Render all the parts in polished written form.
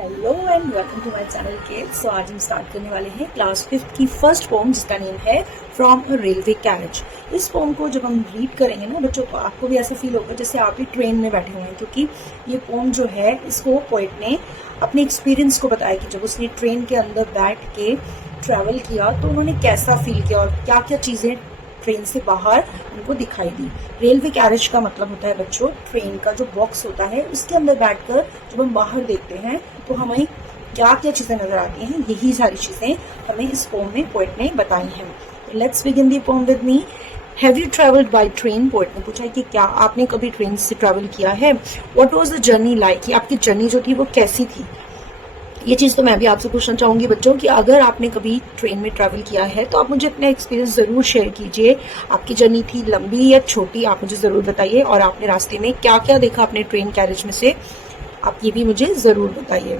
Hello and welcome to my channel kids. So आज हम start करने वाले हैं क्लास 5th की फर्स्ट पोम जिसका नेम है फ्रॉम अ रेलवे कैरेज। इस पोम को जब हम रीड करेंगे ना बच्चों, तो आपको भी ऐसा फील होगा जैसे आप भी ट्रेन में बैठे हुए हैं, क्योंकि ये पोम जो है इसको पोएट ने अपने एक्सपीरियंस को बताया कि जब उसने ट्रेन के अंदर बैठ के ट्रैवल किया तो उन्होंने कैसा फील किया और क्या क्या चीज़ें ट्रेन से बाहर उनको दिखाई दी। रेलवे कैरेज का मतलब होता है बच्चों ट्रेन का जो बॉक्स होता है उसके अंदर बैठकर जब हम बाहर देखते हैं तो हमें क्या क्या चीजें नजर आती हैं, यही सारी चीजें हमें इस पोम में पोएट ने बताई हैं। Let's begin the pome with me. Have you travelled by train? Poet ने पूछा है कि क्या आपने कभी ट्रेन से ट्रेवल किया है। What was the journey like? आपकी जर्नी जो थी वो कैसी थी। ये चीज़ तो मैं भी आपसे पूछना चाहूंगी बच्चों कि अगर आपने कभी ट्रेन में ट्रैवल किया है तो आप मुझे अपना एक्सपीरियंस ज़रूर शेयर कीजिए। आपकी जर्नी थी लंबी या छोटी, आप मुझे ज़रूर बताइए। और आपने रास्ते में क्या क्या देखा अपने ट्रेन कैरेज में से, आप ये भी मुझे ज़रूर बताइए।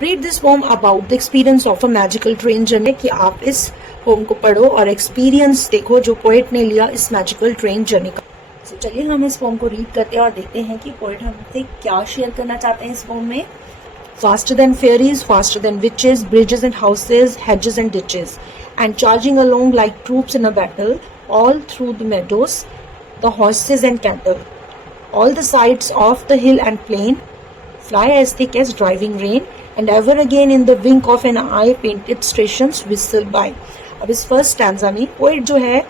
Read this pome about the experience of a magical train journey. कि आप इस पोम को पढ़ो और एक्सपीरियंस देखो जो पोएट ने लिया इस मैजिकल ट्रेन जर्नी का। तो चलिए हम इस पोम को रीड करते हैं और देखते हैं कि पोएट हमसे क्या शेयर करना चाहते हैं इस पोम में। Faster than fairies, faster than witches, bridges and houses, hedges and ditches, and charging along like troops in a battle, all through the meadows, the horses and cattle, all the sides of the hill and plain, fly as thick as driving rain, and ever again in the wink of an eye painted stations whistle by। अब इस first stanza में poet जो है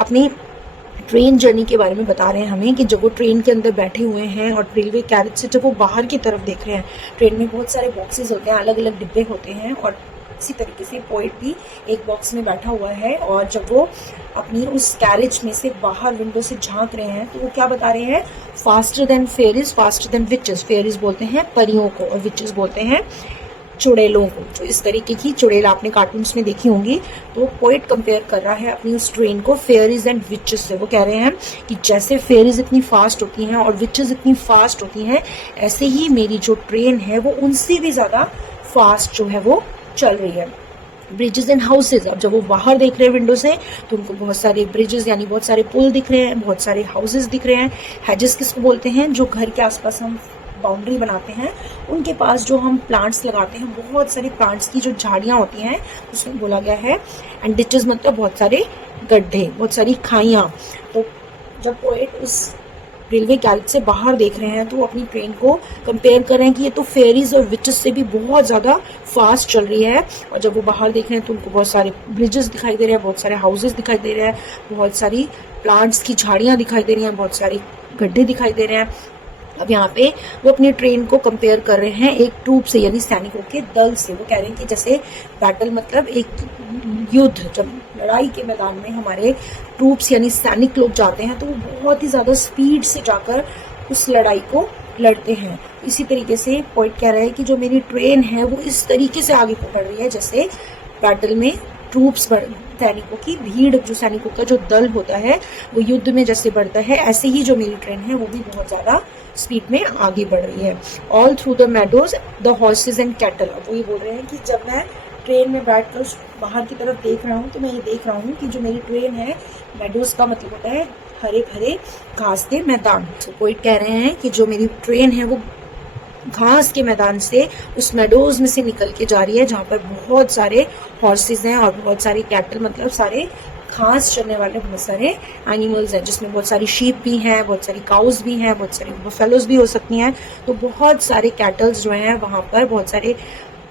अपनी train journey के बारे में बता रहे हैं हमें कि जब वो ट्रेन के अंदर बैठे हुए हैं और रेलवे कैरेज से जब वो बाहर की तरफ देख रहे हैं, ट्रेन में बहुत सारे बॉक्सेस होते हैं, अलग अलग डिब्बे होते हैं, और इसी तरीके से पोएट भी एक बॉक्स में बैठा हुआ है। और जब वो अपनी उस कैरेज में से बाहर विंडो से झांक रहे हैं तो वो क्या बता रहे हैं, faster than fairies, faster than witches. Fairies बोलते हैं परियों को और विचेस बोलते हैं चुड़ैलों को। जो इस तरीके की चुड़ैल आपने कार्टून्स में देखी होंगी, तो पोएट कंपेयर कर रहा है अपनी उस ट्रेन को फेरीज एंड विचेस से। वो कह रहे हैं कि जैसे फेरीज इतनी फास्ट होती हैं और विचेस इतनी फास्ट होती हैं, ऐसे ही मेरी जो ट्रेन है वो उनसे भी ज्यादा फास्ट जो है वो चल रही है। ब्रिजेस एंड हाउसेज, अब जब वो बाहर देख रहे हैं विंडो से तो उनको बहुत सारे ब्रिजेस यानी बहुत सारे पुल दिख रहे हैं, बहुत सारे हाउसेज दिख रहे हैं। हेजेस किसको बोलते हैं, जो घर के आसपास हम बाउंड्री बनाते हैं, उनके पास जो हम प्लांट्स लगाते हैं, बहुत सारे प्लांट्स की जो झाड़ियां होती हैं उसमें बोला गया है। एंड डिचेस मतलब बहुत सारे गड्ढे, बहुत सारी खाइयां। तो जब पोएट उस रेलवे कैरेज से बाहर देख रहे हैं तो वो अपनी ट्रेन को कंपेयर कर रहे हैं कि ये तो फेरीज और विचेस से भी बहुत ज़्यादा फास्ट चल रही है। और जब वो बाहर देख रहे हैं तो उनको बहुत सारे ब्रिजेस दिखाई दे रहे हैं, बहुत सारे हाउसेज दिखाई दे रहे हैं, बहुत सारी प्लांट्स की झाड़ियाँ दिखाई दे रही हैं, बहुत सारे गड्ढे दिखाई दे रहे हैं। अब यहाँ पे वो अपनी ट्रेन को कंपेयर कर रहे हैं एक ट्रूप से यानी सैनिकों के दल से। वो कह रहे हैं कि जैसे बैटल मतलब एक युद्ध, जब लड़ाई के मैदान में हमारे ट्रूप्स यानी सैनिक लोग जाते हैं तो वो बहुत ही ज़्यादा स्पीड से जाकर उस लड़ाई को लड़ते हैं। इसी तरीके से पोएट कह रहा है कि जो मेरी ट्रेन है वो इस तरीके से आगे बढ़ रही है जैसे बैटल में ट्रूप्स सैनिकों की भीड़, जो सैनिकों का जो दल होता है वो युद्ध में जैसे बढ़ता है, ऐसे ही जो मेरी ट्रेन है वो भी बहुत ज़्यादा स्पीड में आगे बढ़ रही है। All through the meadows the horses and cattle. अब वो ये बोल रहे हैं कि जब मैं ट्रेन में बैठकर बाहर की तरफ देख रहा हूँ तो मैं ये देख रहा हूँ कि जो मेरी ट्रेन है, मेडोज का मतलब होता है हरे भरे घास के मैदान। तो पोएट कह रहे हैं कि जो मेरी ट्रेन है वो घास के मैदान से उस मेडोज में से निकल के जा रही है जहाँ पर बहुत सारे हॉर्सेज हैं और बहुत सारे कैटल मतलब सारे घास चरने वाले बहुत सारे एनिमल्स हैं, जिसमें बहुत सारी शीप भी हैं, बहुत सारी काउज भी हैं, बहुत सारी बफेलोज भी हो सकती हैं। तो बहुत सारे कैटल्स जो हैं वहाँ पर, बहुत सारे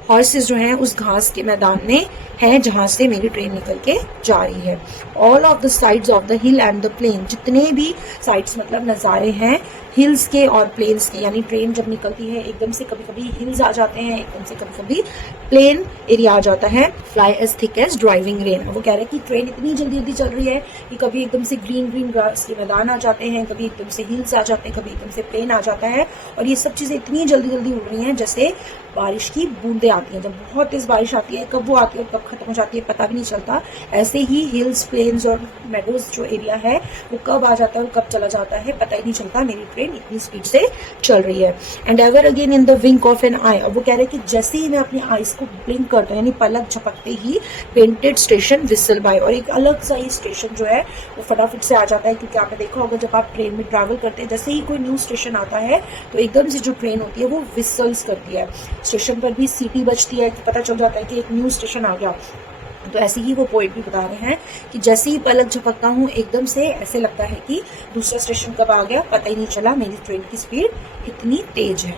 हॉर्सेस जो हैं उस घास के मैदान में हैं जहाँ से मेरी ट्रेन निकल के जा रही है। All of the sides of the hill and the plain, जितने भी साइड्स मतलब नज़ारे हैं हिल्स के और प्लेन्स के, यानी ट्रेन जब निकलती है एकदम से कभी कभी हिल्स आ जाते हैं, एकदम से कभी कभी प्लेन एरिया आ जाता है। Fly as thick as driving rain. वो कह रहे हैं कि ट्रेन इतनी जल्दी जल्दी चल रही है कि कभी एकदम से ग्रीन ग्रीन ग्रास के मैदान आ जाते हैं, कभी एकदम से हिल्स आ जाते हैं, कभी एकदम से प्लेन आ जाता है। और ये सब चीज़ें इतनी जल्दी जल्दी हो रही हैं जैसे बारिश की बूंदें आती हैं। जब बहुत तेज बारिश आती है, कब वो आती है और कब खत्म हो जाती है पता भी नहीं चलता। ऐसे ही हिल्स, प्लेन्स और मेडोज जो एरिया है वो कब आ जाता है और कब चला जाता है पता ही नहीं चलता। मेरी ट्रेन इतनी स्पीड से चल रही है। And ever again in the wink of an eye, अब वो कह रहे हैं कि जैसे ही मैं अपनी आईज को ब्लिंक करता हूँ यानी पलक झपकते ही पेंटेड स्टेशन विसल बाय, और एक अलग सा ही स्टेशन जो है वो फटाफट से आ जाता है। क्योंकि आपने देखा होगा जब आप ट्रेन में ट्रैवल करते हैं जैसे ही कोई न्यू स्टेशन आता है तो एकदम से जो ट्रेन होती है वो विसल्स करती है। स्टेशन पर भी सीटी बजती है कि पता चल जाता है कि एक न्यू स्टेशन आ गया। तो ऐसे ही वो पोएट भी बता रहे हैं कि जैसे ही पलक झपकता हूँ एकदम से ऐसे लगता है कि दूसरा स्टेशन कब आ गया पता ही नहीं चला, मेरी ट्रेन की स्पीड इतनी तेज है।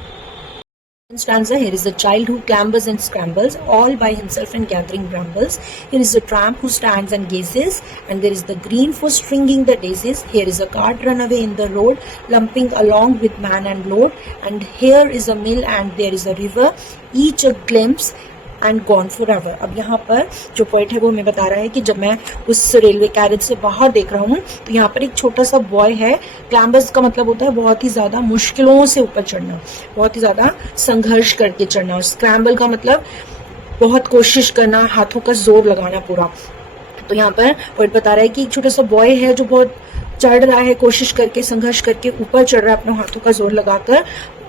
Stanza, here is a child who clambers and scrambles all by himself and gathering brambles. Here is a tramp who stands and gazes, and there is the green for stringing the daisies. Here is a cart run away in the road, lumping along with man and load. And here is a mill and there is a river, each a glimpse and gone for ever. अब यहाँ पर जो point है वो हमें बता रहा है कि जब मैं उस रेलवे कैरेज से बाहर देख रहा हूँ तो यहाँ पर एक छोटा सा बॉय है। क्लैम्बर्स का मतलब होता है बहुत ही ज़्यादा मुश्किलों से ऊपर चढ़ना, बहुत ही ज़्यादा संघर्ष करके चढ़ना, और स्क्रैम्बल का मतलब बहुत कोशिश करना, हाथों का जोर लगाना पूरा। तो यहाँ पर पॉइंट बता रहा है कि एक छोटा सा बॉय है जो बहुत चढ़ रहा है, कोशिश करके संघर्ष करके ऊपर चढ़ रहा है अपने हाथों का जोर लगाकर,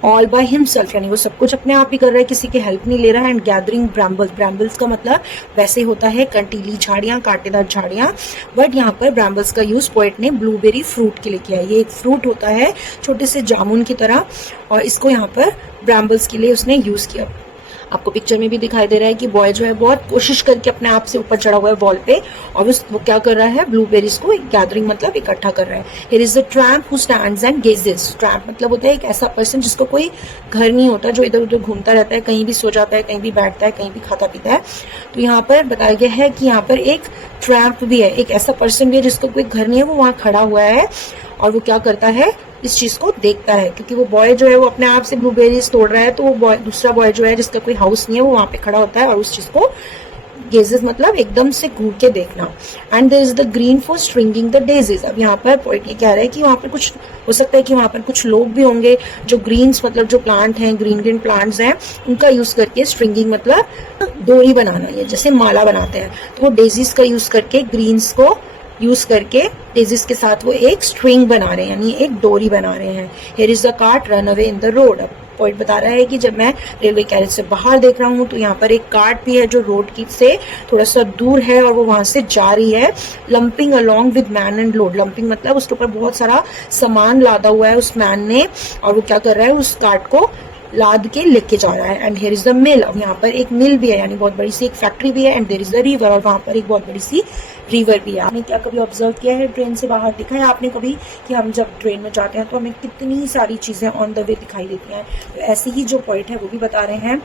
ऑल बाय हिमसेल्फ यानी वो सब कुछ अपने आप ही कर रहा है, किसी की हेल्प नहीं ले रहा है। एंड गैदरिंग ब्रैम्बल्स, ब्रैम्बल्स का मतलब वैसे होता है कंटीली झाड़ियां, कांटेदार झाड़ियां, बट यहाँ पर ब्रैम्बल्स का यूज पोएट ने ब्लूबेरी फ्रूट के लिए किया है। ये एक फ्रूट होता है छोटे से जामुन की तरह, और इसको यहाँ पर ब्रैम्बल्स के लिए उसने यूज किया। आपको पिक्चर में भी दिखाई दे रहा है कि बॉय जो है बहुत कोशिश करके अपने आप से ऊपर चढ़ा हुआ है वॉल पे, और वो क्या कर रहा है, ब्लूबेरीज को गैदरिंग मतलब इकट्ठा कर रहा है। Here is the tramp who stands and gazes. Tramp मतलब होता है एक ऐसा पर्सन जिसको कोई घर नहीं होता, जो इधर उधर घूमता रहता है, कहीं भी सो जाता है, कहीं भी बैठता है, कहीं भी खाता पीता है। तो यहाँ पर बताया गया है कि यहाँ पर एक ट्रैम्प भी है, एक ऐसा पर्सन भी है जिसको कोई घर नहीं है, वो वहां खड़ा हुआ है और वो क्या करता है, इस चीज को देखता है। क्योंकि वो बॉय जो है वो अपने आप से ब्लूबेरीज तोड़ रहा है, तो वो बॉय, दूसरा बॉय जो है जिसका कोई हाउस नहीं है, वो वहां पे खड़ा होता है और उस चीज को गेजेस मतलब एकदम से घूर के देखना। And there is the green for stringing the daisies. अब यहाँ पर पॉइंट ये कह रहा है कि वहां पर कुछ हो सकता है कि वहां पर कुछ लोग भी होंगे जो ग्रीन्स मतलब जो प्लांट हैं, ग्रीन ग्रीन प्लांट्स हैं, उनका यूज करके स्ट्रिंगिंग मतलब डोरी बनाना, ये जैसे माला बनाते हैं, तो वो डेजीज का यूज करके, ग्रीन्स को यूज करके डेजिस के साथ वो एक स्ट्रिंग बना रहे हैं, यानी एक डोरी बना रहे हैं। Here is the cart run away in the road. अब पॉइंट बता रहा है कि जब मैं रेलवे कैरेज से बाहर देख रहा हूँ तो यहाँ पर एक कार्ट भी है जो रोड की से थोड़ा सा दूर है और वो वहां से जा रही है। Lumping along with man and load. Lumping मतलब उसके ऊपर बहुत सारा सामान लादा हुआ है उस मैन ने, और वो क्या कर रहा है, उस कार्ट को लाद के लेके जा रहा है। And here is the mill. अब यहाँ पर एक मिल भी है, यानी बहुत बड़ी सी एक फैक्ट्री भी है। And there is the river, और वहां पर एक बहुत बड़ी सी रिवर भी है। आपने क्या कभी ऑब्जर्व किया है, ट्रेन से बाहर दिखा है आपने कभी कि हम जब ट्रेन में जाते हैं तो हमें कितनी सारी चीजें ऑन द वे दिखाई देती हैं। तो ऐसे ही जो पॉइंट है वो भी बता रहे हैं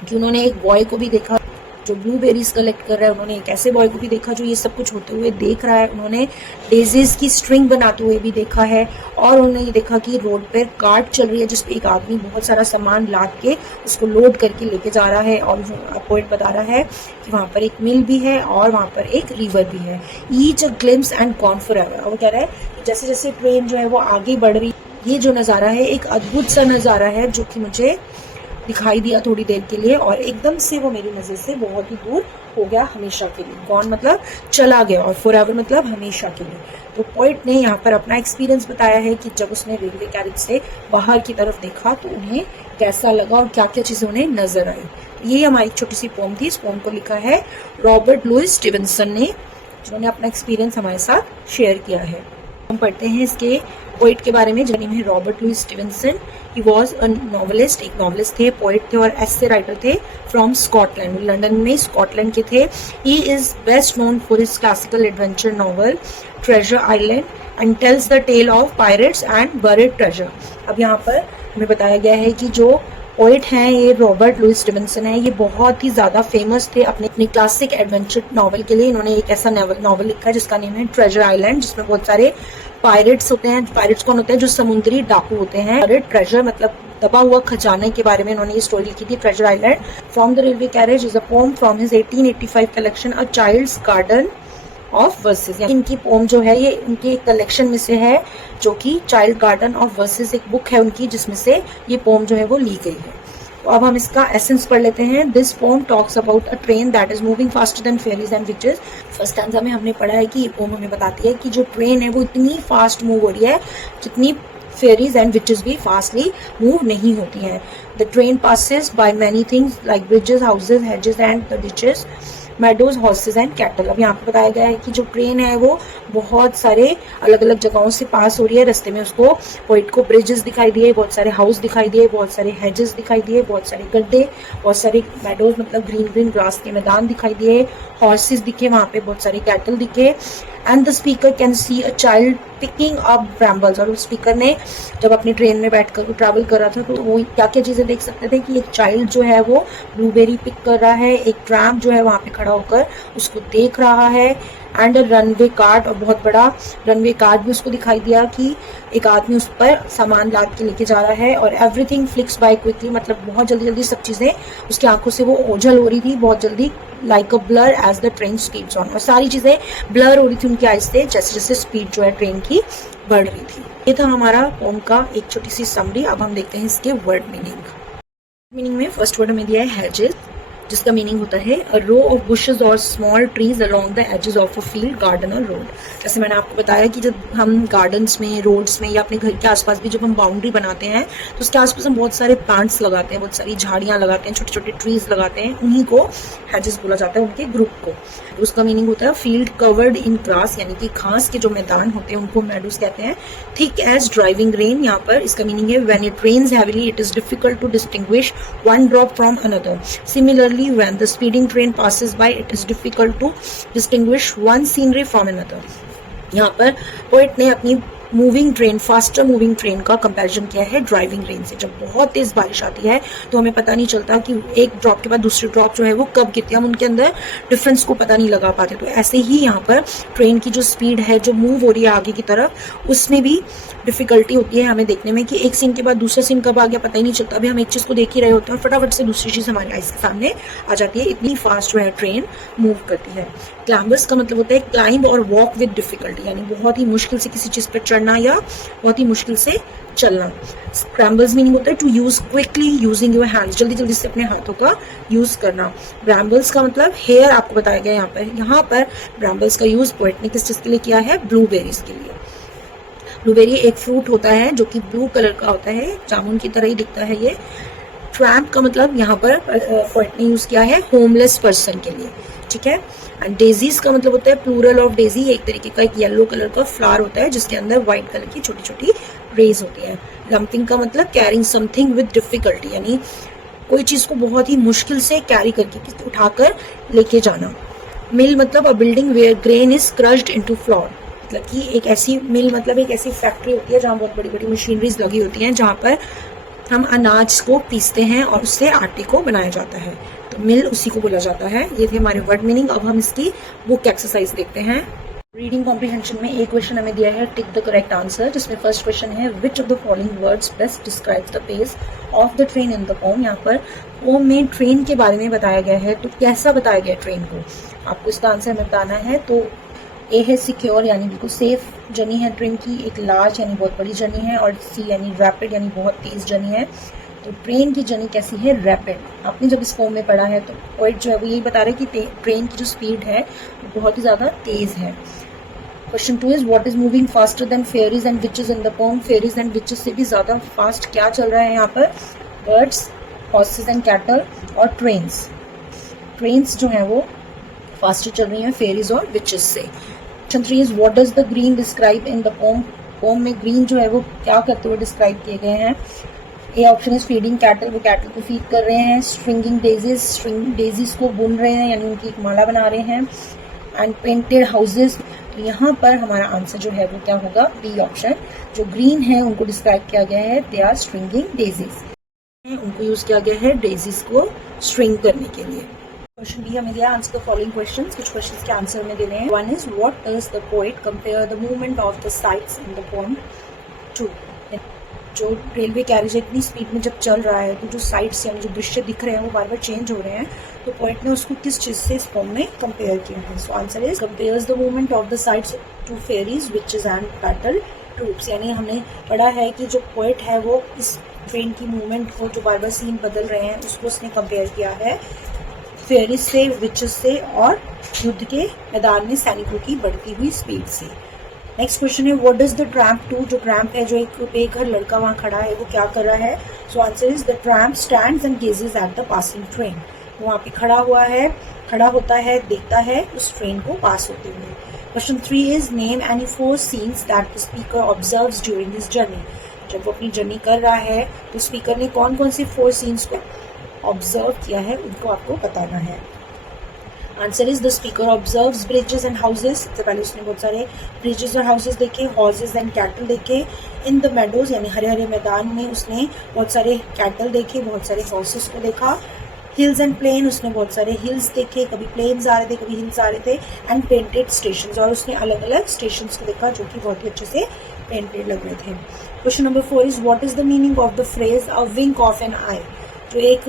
कि उन्होंने एक बॉय को भी देखा जो ब्लूबेरीज कलेक्ट कर रहा है, उन्होंने एक ऐसे बॉय को भी देखा जो ये सब कुछ होते हुए देख रहा है, उन्होंने डेजीज की स्ट्रिंग बनाते हुए भी देखा है, और उन्होंने ये देखा कि रोड पर कार्ट चल रही है जिसपे एक आदमी बहुत सारा सामान लाद के उसको लोड करके लेके जा रहा है। और पॉइंट बता रहा है कि वहां पर एक मिल भी है और वहां पर एक रिवर भी है। Each a glimpse and gone forever. और वो कह रहा है जैसे जैसे ट्रेन जो है वो आगे बढ़ रही, ये जो नज़ारा है एक अद्भुत सा नज़ारा है जो कि मुझे दिखाई दिया थोड़ी देर के लिए, और एकदम से वो मेरी नजर से बहुत ही दूर हो गया हमेशा के लिए। गॉन मतलब चला गया, और फॉरएवर मतलब हमेशा के लिए। तो पॉइंट ने यहाँ पर अपना एक्सपीरियंस बताया है कि जब उसने रेलवे कैरेज से बाहर की तरफ देखा तो उन्हें कैसा लगा और क्या क्या चीजें उन्हें नजर आई। तो ये हमारी छोटी सी पोम थी। इस पोम को लिखा है रॉबर्ट लुइस स्टीवेंसन ने, जिन्होंने अपना एक्सपीरियंस हमारे साथ शेयर किया है। हम पढ़ते हैं इसके पोइट के बारे में, जिनका नेम है Robert Louis Stevenson. He was a novelist, एक नॉवलिस्ट थे, पोइट थे और एस्से राइटर थे फ्रॉम स्कॉटलैंड। लंदन में स्कॉटलैंड के थे। He is best known for his classical adventure novel Treasure Island and tells the tale of pirates and buried treasure. अब यहाँ पर हमें बताया गया है कि जो पोइट हैं ये रॉबर्ट लुइस स्टीवेंसन है, ये बहुत ही ज्यादा फेमस थे अपने क्लासिक एडवेंचर नॉवल के लिए। इन्होंने एक ऐसा नॉवल लिखा है जिसका नेम है ट्रेजर आइलैंड, जिसमें बहुत सारे पायरेट्स होते हैं। पायरेट्स कौन होते हैं? जो समुद्री डाकू होते हैं। ट्रेजर मतलब दबा हुआ खजाने के बारे में इन्होंने ये स्टोरी लिखी थी, Treasure Island. From the railway carriage is a poem from his 1885 collection A Child's Garden of Verses. इनकी पोम जो है ये इनकी एक कलेक्शन में से है, जो कि चाइल्ड गार्डन ऑफ वर्सेस एक बुक है उनकी, जिसमें से ये पोम जो है वो ली गई है। तो अब हम इसका एसेंस पढ़ लेते हैं। This poem talks about a train that is moving faster than fairies and witches. First stanza में हमने पढ़ा है कि ये पोम हमें बताती है कि जो ट्रेन है वो इतनी फास्ट मूव हो रही है जितनी फेरीज एंड विचेस भी फास्टली मूव नहीं होती हैं। The train passes by many things like bridges, houses, hedges and the ditches, meadows, horses and cattle. अब यहाँ पे बताया गया है कि जो ट्रेन है वो बहुत सारे अलग अलग जगहों से पास हो रही है। रास्ते में उसको पोइट को ब्रिजेस दिखाई दिए, बहुत सारे हाउस दिखाई दिए, बहुत सारे हेजेस दिखाई दिए, बहुत सारे गड्ढे, बहुत सारे मेडोज मतलब ग्रीन ग्रीन ग्रास के मैदान दिखाई दिए, हॉर्सेज दिखे वहां पे, बहुत सारे कैटल दिखे। And the speaker can see a child picking up brambles. और स्पीकर ने जब अपनी ट्रेन में बैठकर ट्रैवल कर रहा था तो वो क्या क्या चीजें देख सकते थे कि एक चाइल्ड जो है वो ब्लूबेरी पिक कर रहा है, एक ट्रैम्प जो है वहां पे खड़ा होकर उसको देख रहा है, एंड रनवे कार्ड, और बहुत बड़ा रनवे कार्ड भी उसको दिखाई दिया कि एक आदमी उस पर सामान लाद के लेके जा रहा है। और एवरीथिंग फ्लिक्स बाय क्विकली, मतलब बहुत जल्दी जल्दी सब चीजें उसकी आंखों से वो ओझल हो रही थी बहुत जल्दी, like a blur as the train speeds on. और सारी चीजें ब्लर हो रही थी उनकी आइज से जैसे जैसे स्पीड जो है ट्रेन की बढ़ रही थी। ये था हमारा पोम का एक छोटी सी समरी। अब हम देखते हैं इसके वर्ड मीनिंग में फर्स्ट वर्ड हमें दिया है हेजेस, जिसका मीनिंग होता है अ रो ऑफ बुशेस और small trees along the edges of a field, garden और रोड। जैसे मैंने आपको बताया कि जब हम गार्डन्स में, रोड्स में या अपने घर के आसपास भी जब हम बाउंड्री बनाते हैं तो उसके आसपास हम बहुत सारे प्लांट्स लगाते हैं, बहुत सारी झाड़ियां लगाते हैं, छोटे छोटे ट्रीज लगाते हैं, उन्हीं को हेजेस बोला जाता है, उनके ग्रुप को। तो उसका मीनिंग होता है फील्ड कवर्ड इन ग्रास, यानी कि घास के जो मैदान होते हैं उनको मेडोज कहते हैं। थिक एज ड्राइविंग रेन, यहाँ पर इसका मीनिंग है when it rains heavily it is difficult to distinguish one drop from another. Similarly when the speeding train passes by it is difficult to distinguish one scenery from another। यहाँ पर poet ने अपनी moving train, faster moving train का comparison किया है driving rain से। जब बहुत तेज बारिश आती है तो हमें पता नहीं चलता कि एक ड्रॉप के बाद दूसरी ड्रॉप जो है वो कब गिरती है, हम उनके अंदर डिफरेंस को पता नहीं लगा पाते। तो ऐसे ही यहाँ पर ट्रेन की जो स्पीड है, जो मूव हो रही है आगे की तरफ, उसमें भी डिफिकल्टी होती है हमें देखने में कि एक सीन के बाद दूसरा सीन कब आ गया पता ही नहीं चलता। अभी हम एक चीज को देख ही रहे होते हैं और फटाफट से दूसरी चीज हमारे आइस के सामने आ जाती है, इतनी फास्ट जो है ट्रेन मूव करती है। क्लाइंबर्स का मतलब होता है क्लाइंब और वॉक विद डिफिकल्टी, यानी बहुत ही मुश्किल से किसी चीज पर चढ़ना या बहुत ही मुश्किल से चलना। स्क्रैम्बल्स मीनिंग होता है to use quickly using your hands, जल्दी जल्दी से अपने हाथों का यूज करना। ब्रैम्बल्स का मतलब हेयर आपको बताया गया यहाँ पर ब्रैम्बल्स का यूज पोएट ने किस चीज के लिए किया है, ब्लूबेरीज के लिए। ब्लूबेरी एक फ्रूट होता है जो कि ब्लू कलर का होता है, जामुन की तरह ही दिखता है ये। ट्रैम्प का मतलब यहाँ पर पोएट ने यूज किया है होमलेस पर्सन के लिए, ठीक है। एंड डेजीज का मतलब होता है प्लूरल ऑफ डेजी, एक तरीके का एक येलो कलर का फ्लावर होता है जिसके अंदर व्हाइट कलर की छोटी छोटी रेज होती है। लंपिंग का मतलब कैरिंग समथिंग विद डिफिकल्टी, यानी कोई चीज को बहुत ही मुश्किल से कैरी करके उठाकर लेके जाना। मिल मतलब a building where grain is crushed into flour, मतलब कि एक ऐसी मिल मतलब एक ऐसी फैक्ट्री होती है जहाँ बहुत बड़ी बड़ी मशीनरीज लगी होती हैं, जहाँ पर हम अनाज को पीसते हैं और उससे आटे को बनाया जाता है, तो मिल उसी को बोला जाता है। ये थे हमारे वर्ड मीनिंग। अब हम इसकी बुक एक्सरसाइज देखते हैं। रीडिंग कॉम्प्रिहेंशन में एक क्वेश्चन हमें दिया है टिक द करेक्ट आंसर, जिसमें फर्स्ट क्वेश्चन है which of the following words best describes the pace of the train in the poem. यहाँ पर पोम में ट्रेन के बारे में बताया गया है, तो कैसा बताया गया ट्रेन को, आपको इसका आंसर हमें बताना है। तो ए है सिक्योर, यानी बिल्कुल सेफ जर्नी है ट्रेन की। एक लार्ज यानी बहुत बड़ी जर्नी है, और सी यानी रैपिड यानी बहुत तेज जर्नी है। तो ट्रेन की जर्नी कैसी है, रैपिड। आपने जब इस पोम में पढ़ा है तो पोएट जो है वो यही बता रहे हैं कि ट्रेन की जो स्पीड है वो बहुत ही ज्यादा तेज है। Question 2 is what is moving faster than fairies and witches in the poem. Fairies and witches से भी ज्यादा फास्ट क्या चल रहा है यहाँ पर, बर्ड्स, हॉर्सेज एंड कैटल और ट्रेन्स। ट्रेन्स जो है वो फास्टर चल रही है फेरीज और विचेस से। Question 3 is what does the green describe in the poem. Poem में ग्रीन जो है वो क्या करते हुए डिस्क्राइब किए गए हैं। A option is feeding cattle, वो कैटल को फीड कर रहे हैं। स्ट्रिंगिंग डेजीज, स्ट्रिंग डेजीज को बुन रहे हैं यानी उनकी एक माला बना रहे हैं। एंड पेंटेड हाउसेज, तो यहाँ पर हमारा आंसर जो है वो क्या होगा, बी ऑप्शन। जो ग्रीन है उनको डिस्क्राइब किया गया है, दे आर स्ट्रिंगिंग डेजीज, उनको यूज किया गया है डेजीज को स्ट्रिंग करने के लिए। क्वेश्चन बी हमें दिया आंसर द फॉलोइंग क्वेश्चंस, कुछ क्वेश्चंस के आंसर में देने हैं। 1 is what does the poet compare the movement of the sights in the poem to. जो रेलवे कैरिज इतनी स्पीड में जब चल रहा है तो जो साइट्स यानी जो दृश्य दिख रहे हैं वो बार बार चेंज हो रहे हैं, तो पोएट ने उसको किस चीज से इस पोएम में कंपेयर किया है। So answer is compares the movement of the sights to fairies, witches and battle troops, यानी हमने पढ़ा है कि जो पोएट है वो इस ट्रेन की मूवमेंट को, जो बार बार सीन बदल रहे हैं, उसको उसने कंपेयर किया है फेयरिस से, विचेस से और युद्ध के मैदान में सैनिकों की बढ़ती हुई स्पीड से। नेक्स्ट क्वेश्चन है what does the tramp do. जो ट्रैम्प है, जो एक बेघर लड़का वहाँ खड़ा है, वो क्या कर रहा है? So answer is the tramp stands and gazes at the passing train. वो वहाँ पे खड़ा होता है, देखता है उस ट्रेन को पास होते हुए। Question 3 is name any 4 scenes that the speaker observes during his journey. जब वो अपनी जर्नी कर रहा है तो स्पीकर ने कौन कौन से 4 सीन्स को ऑब्जर्व किया है, उनको आपको बताना है। Answer is the speaker observes bridges and houses. सबसे पहले उसने बहुत सारे ब्रिजेस और हाउसेस देखे, हॉर्सेस एंड कैटल देखे। इन द मेडोज यानी हरे हरे मैदान में उसने बहुत सारे कैटल देखे, बहुत सारे हॉर्सेस को देखा। हिल्स एंड प्लेन, उसने बहुत सारे हिल्स देखे, कभी प्लेन्स आ रहे थे, कभी हिल्स आ रहे थे। एंड पेंटेड स्टेशन, और उसने अलग अलग स्टेशन को देखा जो कि बहुत ही अच्छे से पेंटेड लग रहे थे। Question number 4 is what is the meaning of the phrase a wink of an eye. जो एक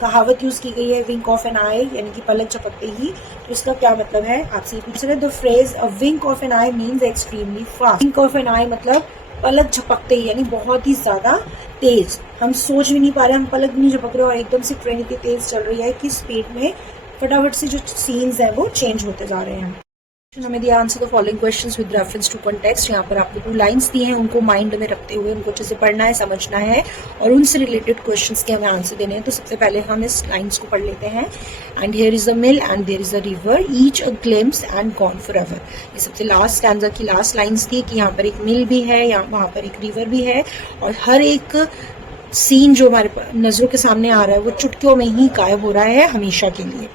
कहावत यूज की गई है विंक ऑफ एन आई, यानी कि पलक झपकते ही, तो इसका क्या मतलब है? आपसे पूछ रहे। The phrase a wink of an eye means extremely fast. Wink of an eye मतलब पलक झपकते ही, यानी बहुत ही ज्यादा तेज। हम सोच भी नहीं पा रहे, हम पलक भी नहीं झपक रहे और एकदम से ट्रेन इतनी तेज चल रही है कि स्पीड में फटाफट से जो सीन्स हैं वो चेंज होते जा रहे हैं। हमें दिया answer the following questions with reference to context. यहाँ पर आपको 2 लाइंस दी हैं, उनको माइंड में रखते हुए उनको अच्छे से पढ़ना है, समझना है और उनसे रिलेटेड क्वेश्चंस के हमें आंसर देने हैं। तो सबसे पहले हम इस लाइंस को पढ़ लेते हैं। And here is a mill and there is a river, each a glimpse and gone for ever. ये सबसे लास्ट स्टैंजा की लास्ट लाइंस थी कि यहाँ पर एक मिल भी है, यहाँ वहाँ पर एक रिवर भी है और हर एक सीन जो हमारे नजरों के सामने आ रहा है वो चुटकियों में ही गायब हो रहा है हमेशा के लिए।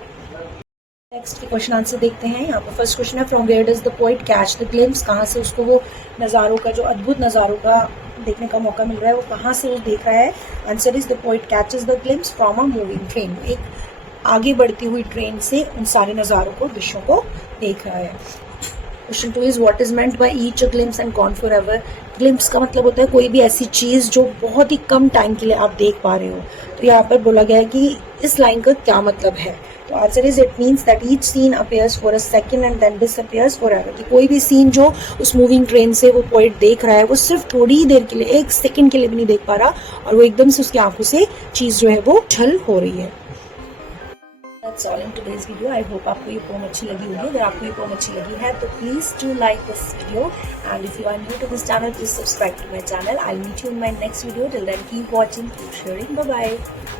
नेक्स्ट के क्वेश्चन आंसर देखते हैं। यहाँ पर फर्स्ट क्वेश्चन है from where does the poet catch the glimpse. कहाँ से उसको वो नज़ारों का, जो अद्भुत नज़ारों का देखने का मौका मिल रहा है, वो कहाँ से वो देख रहा है? Answer is the poet catches the glimpse from a moving train. एक आगे बढ़ती हुई ट्रेन से उन सारे नज़ारों को, दृश्यों को देख रहा है। Question 2 is what is meant by each a glimpse and gone for ever. Glimpse का मतलब होता है कोई भी ऐसी चीज़ जो बहुत ही कम टाइम के लिए आप देख पा रहे हो। तो यहाँ पर बोला गया है कि इस लाइन का क्या मतलब है। तो answer is it means that each scene appears for a second and then disappears for ever. कि कोई भी सीन जो उस मूविंग ट्रेन से वो पोएट देख रहा है वो सिर्फ थोड़ी ही देर के लिए, 1 सेकंड के लिए भी नहीं देख पा रहा और वो एकदम से उसकी आंखों से चीज़ जो है वो छल हो रही है। That's all in today's video. I hope आपको ये पोम अच्छी लगी होगी। अगर आपको ये पोम अच्छी लगी है तो please do like this video and if you are new to this channel please subscribe to my channel. I'll meet you in my next video. Till then keep watching, keep sharing. Bye bye.